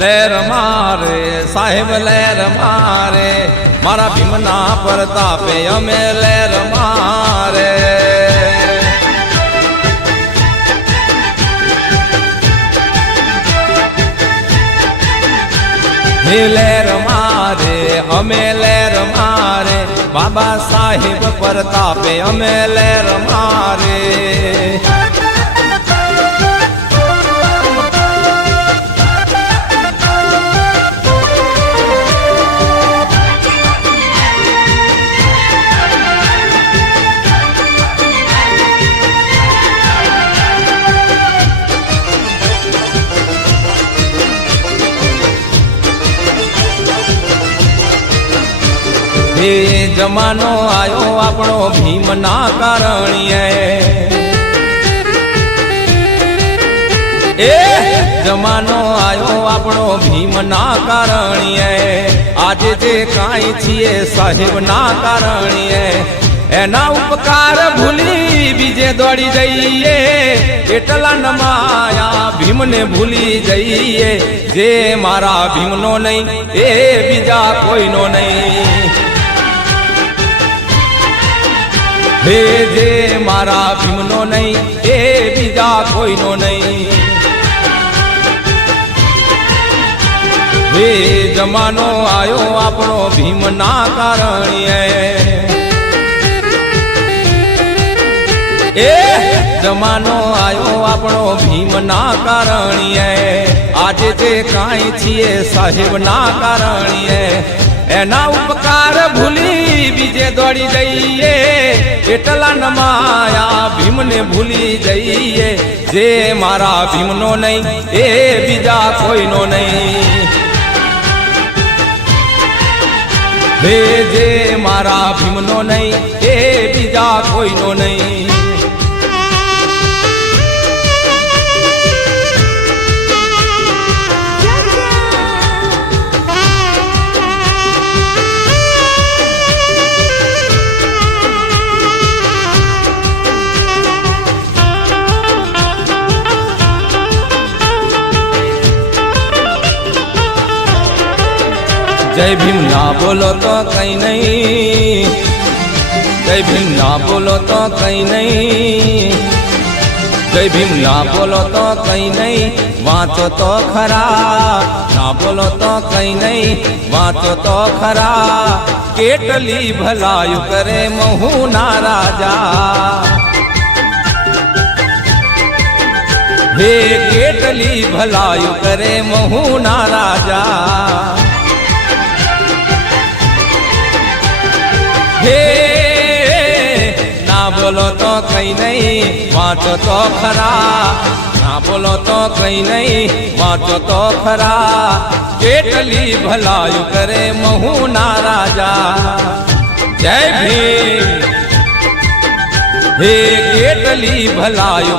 લેર મારે સાહેબ લેર મારે મારા ભીમના પ્રતાપે અમે લેર મારે લેર મારે અમે લેર મારે બાબા સાહેબ પ્રતાપે અમે લેર મારે એ જમાનો આયો આપણો ભીમના કારણીએ એ જમાનો આયો આપણો ભીમના કારણીએ આજે જે કાંઈ છીએ સાહેબના કારણીએ એના ઉપકાર ભૂલી બીજે દોડી જઈએ એટલા નમાયા ભીમને ભૂલી જઈએ જે મારા ભીમનો નહીં એ બીજા કોઈનો નહીં હે જે મારા ભીમનો નહીં એ બીજા કોઈનો નહીં હે જમાનો આયો આપણો ભીમના કારણીએ એ જમાનો આયો આપણો ભીમના કારણીએ આજે જે કાંઈ છીએ સાહેબના કારણીએ એના ઉપકાર ભૂલી બીજે દોડી જઈએ એટલા નમાયા ભીમને ભૂલી જઈએ જે મારા ભીમનો નહીં એ બીજા કોઈનો નહીં હે જે મારા ભીમનો નહીં એ બીજા કોઈનો નહીં जय भीम ना बोलो तो कहीं नहीं जय भीम ना बोलो तो कहीं नहीं जय भीम ना बोलो तो कहीं नहीं वाँचो तो खरा ना बोलो तो कहीं नहीं वाँचो तो खरा केटली भलायु करे महू ना राजा हे केटली भलायु करे महू ना राजा हे ना बोलो तो कहीं नहीं वाँचो तो खरा ना बोलो तो कहीं नहीं वाँचो तो खरा केटली भलायु करे महू ना राजा जय भीम हे केटली भलायु